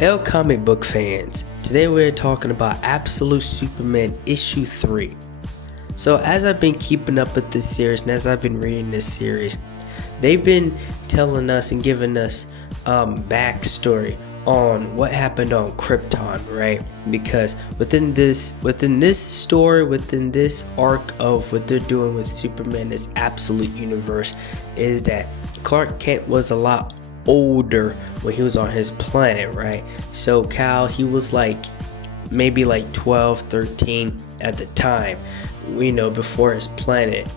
Hell comic book fans, today we're talking about Absolute Superman issue 3. So as I've been keeping up with this series and as I've been reading this series, they've been telling us and giving us backstory on what happened on Krypton, right? Because within this story, within this arc of what they're doing with Superman, this absolute universe, is that Clark Kent was a lot older when he was on his planet, right? So Kal, he was maybe 12, 13 at the time, before his planet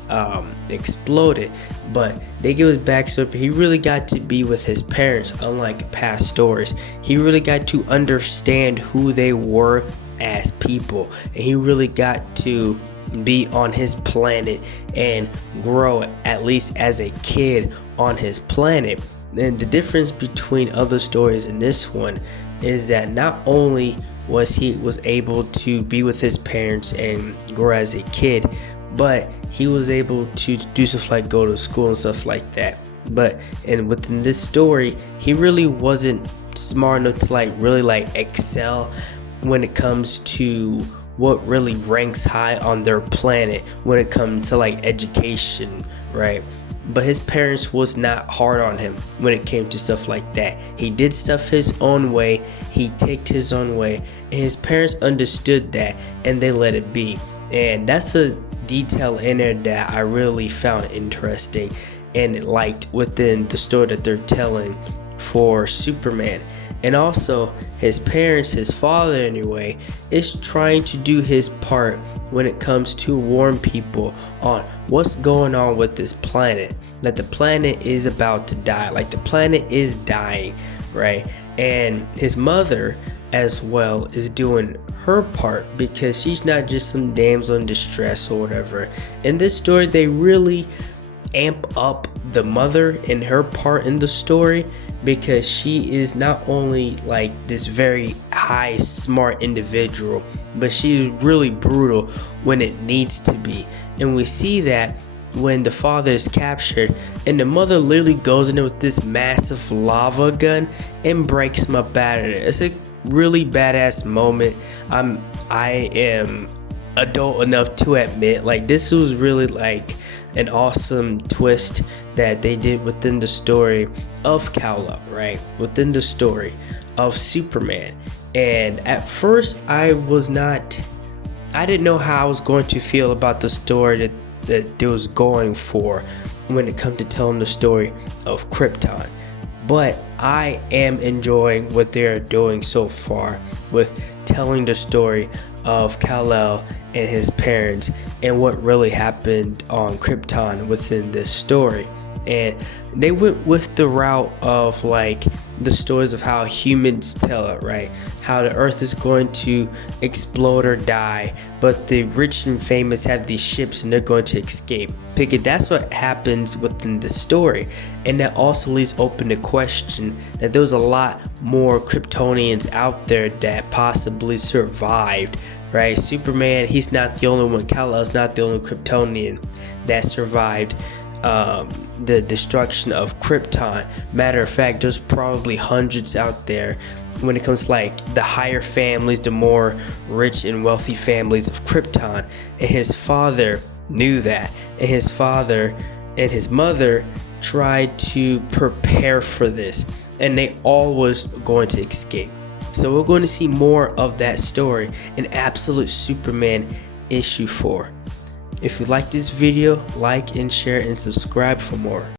exploded. But they give us backstory. He really got to be with his parents, unlike past stories. He really got to understand who they were as people, and he really got to be on his planet and grow, at least as a kid, on his planet. And the difference between other stories and this one is that not only was he able to be with his parents and grow as a kid, but he was able to do stuff like go to school and stuff like that. And within this story, he really wasn't smart enough to really excel when it comes to what really ranks high on their planet when it comes to education, right? But his parents was not hard on him when it came to stuff like that. He did stuff his own way, he ticked his own way, and his parents understood that and they let it be. And that's a detail in there that I really found interesting and liked within the story that they're telling for Superman. And also, his parents, his father anyway, is trying to do his part when it comes to warn people on what's going on with this planet. That the planet is about to die, the planet is dying, right? And his mother as well is doing her part because she's not just some damsel in distress or whatever. In this story, they really amp up the mother and her part in the story, because she is not only this very high smart individual, but she is really brutal when it needs to be. And we see that when the father is captured and the mother literally goes in there with this massive lava gun and breaks him up out of there. It's a really badass moment. I am adult enough to admit this was really an awesome twist that they did within the story of Kal-El, right? Within the story of Superman. And at first I didn't know how I was going to feel about the story that they was going for when it comes to telling the story of Krypton. But I am enjoying what they're doing so far with telling the story of Kal-El and his parents and what really happened on Krypton within this story. And they went with the route of the stories of how humans tell it, right? How the earth is going to explode or die, but the rich and famous have these ships and they're going to escape. That's what happens within the story. And that also leaves open the question that there was a lot more Kryptonians out there that possibly survived, right? Superman, he's not the only one. Kal-El's not the only Kryptonian that survived the destruction of Krypton. Matter of fact, there's probably hundreds out there when it comes to the higher families, the more rich and wealthy families of Krypton. And his father knew that, and his father and his mother tried to prepare for this, and they all was going to escape. So we're going to see more of that story in Absolute Superman issue 4. If you like this video, like and share and subscribe for more.